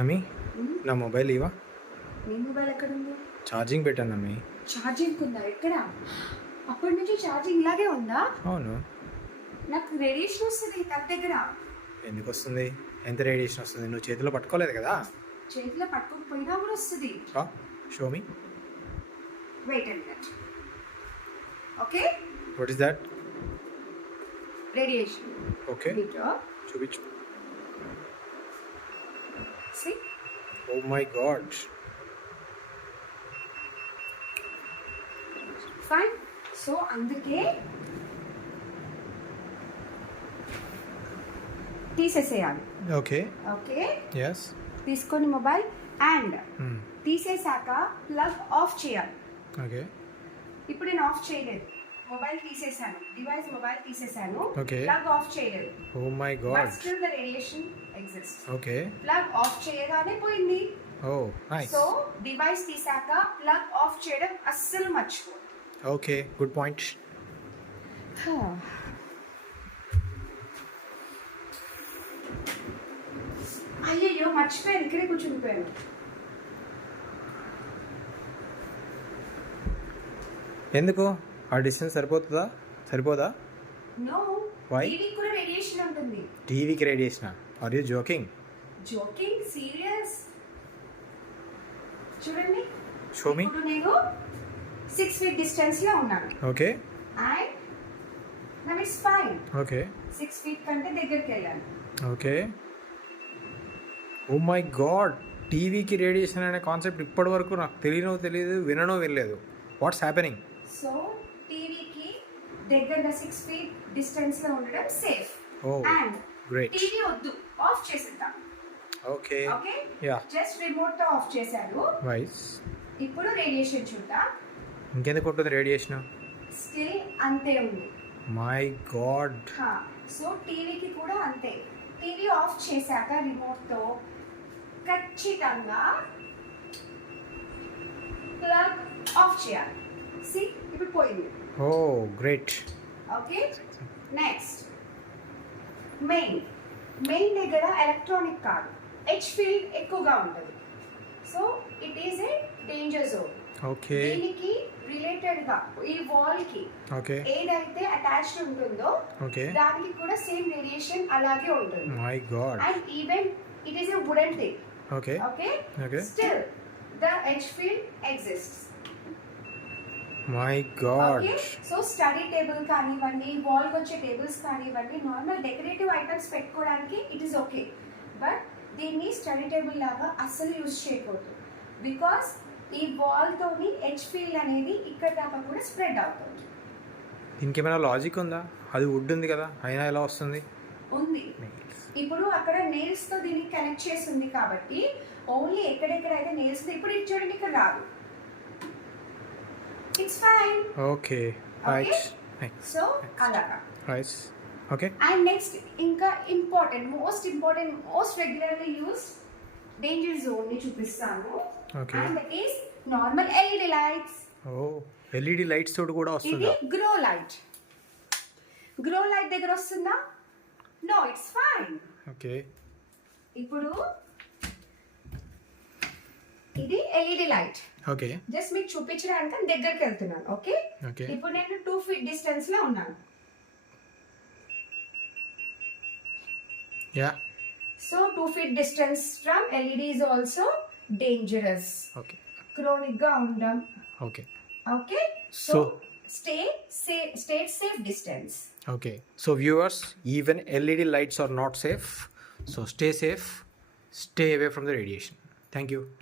అమ్మి నా మొబైల్ ఇవా. నీ మొబైల్ ఎక్కడుంది? ఛార్జింగ్ పెట్టాను అమ్మి. ఛార్జింగ్ ఉందా? ఎక్కడ? అప్పటి నుంచి ఛార్జింగ్ ఇలాగే ఉందా? అవును. నాకు రేడియేషన్ వస్తుంది తన దగ్గర. ఎందుకు వస్తుంది? ఎంత రేడియేషన్ వస్తుంది? నువ్వు చేతిలో పట్టుకోలేదు కదా. చేతిలో పట్టుకోకపోయినా కూడా వస్తుంది. Show me. Wait and minute. Okay, what is that? Radiation. Okay, meter. చూపించు. See? Oh my god. Fine. So అందుకే తీసేసేయాలి. ఓకే. Okay, yes. తీసుకొని మొబైల్ అండ్ తీసేసాక ప్లగ్ ఆఫ్ చేయాలి. ఓకే. ఇప్పుడు నేను ఆఫ్ చేయలేదు, మొబైల్ తీసేసాను, డివైస్ మొబైల్ తీసేసాను, Okay. ప్లగ్ ఆఫ్ చేయలేదు. Oh my but god. Still the radiation exist. Okay. Plug off చేయగానే పోయింది. Oh, nice. సో డివైస్ తీసాక ప్లగ్ ఆఫ్ చేయడం అస్సలు మర్చిపో. Okay, good point. అయ్యయ్యో మర్చిపోయాను, ఇక్కడే కూర్చుండిపోయాను. ఎందుకు? ఆ డిస్టెన్స్ సరిపోదా? No, Why? టీవీ కూడా రేడియేషన్ ఉంటుంది. టీవీకి radiation? Are you joking? Joking, serious. చూడండి, షో మీ. ఇప్పుడు నేను 6 feet డిస్టెన్స్ లో ఉన్నాను okay. And now it's fine. Okay. 6 feet కంటే దగ్గరికి వెళ్ళాను. ఓకే. ఓ మై గాడ్, టీవీకి రేడియేషన్ అనే కాన్సెప్ట్ ఇప్పటి వరకు నాకు తెలియదు, వినలేదు. What's happening? సో టీవీకి దగ్గరగా 6 feet డిస్టెన్స్ లో ఉండడం safe. Oh, and great. TV వద్దు, ఆఫ్ చేసేద్దాం. Okay. Okay, yeah. Just remote తో ఆఫ్ చేశాను. వైస్. ఇప్పుడు రేడియేషన్ చూద్దాం. ఇంకెందుకు ఉంటుంది రేడియేషన్? స్టిల్ అంతే ఉంది. My God. సో టీవీకి కూడా అంతే. టీవీ ఆఫ్ చేశాక రిమోట్ తో ఖచ్చితంగా ప్లగ్ ఆఫ్ చేయాలి. సి, ఇప్పుడు పోయింది. ఓ గ్రేట్. ఓకే, నెక్స్ట్ మెయిన్ దగ్గర ఎలక్ట్రానిక్ కాదు, హెచ్ ఫీల్డ్ ఎక్కువగా ఉంటుంది. So it is a danger zone. Okay. దీనికి రిలేటెడ్ గా ఈ వాల్ కి ఓకే. ఏదైతే అటాచ్డ్ ఉంటుందో ఓకే. దానికి కూడా సేమ్ రేడియేషన్ అలాగే ఉంటుంది. My God. And even it is a wooden thing. Okay. Okay, okay. Still the H field exists. My God. Okay, so study table కానివ్వండి, వాల్ వచ్చే టేబుల్స్ కానివ్వండి, నార్మల్ డెకరేటివ్ ఐటమ్స్ పెట్టుకోవడానికి it is okay. But దీన్ని study table లాగా అస్సలు use చేయకూడదు. Because ఈ wall తోని హెచ్ ఫీల్డ్ అనేది ఇక్కడ దాకా కూడా స్ప్రెడ్ అవుతుంది. దీనికి ఏమైనా లాజిక్ ఉందా? అది వుడ్ ఉంది కదా, అయినా ఎలా వస్తుంది? ఉంది. ఇప్పుడు అక్కడ నెయిల్స్ తో దీన్ని కనెక్ట్ చేసి ఉంది కాబట్టి ఓన్లీ ఎక్కడెక్కడైతే నెయిల్స్ ఇప్పుడు ఇది చూడండి, ఇక్కడ రాదు. It's fine. Okay. Right. So అలాగా. రైట్. ఓకే. అండ్ నెక్స్ట్ ఇంకా most important most regularly used danger zone ని చూపిస్తాను. Okay. And that is normal LED lights. Oh, LED lights తోటి కూడా ఇది వస్తుందా? గ్రో లైట్ దగ్గర వస్తుందా? No, it's fine. ఓకే. ఇప్పుడు ఇది ఎల్ఈడి లైట్. ఓకే. జస్ట్ మీకు చూపించడానికి దగ్గరికి వెళ్తున్నాను. Okay, okay. ఇప్పుడు నేను 2 feet డిస్టెన్స్ లో ఉన్నాను. Yeah. So 2 feet distance from LED is also dangerous. Okay. Chronic గా ఉండడం. Okay. Okay, so So stay safe distance. okay, so viewers, even LED lights are not safe, so stay safe, stay away from the radiation. Thank you.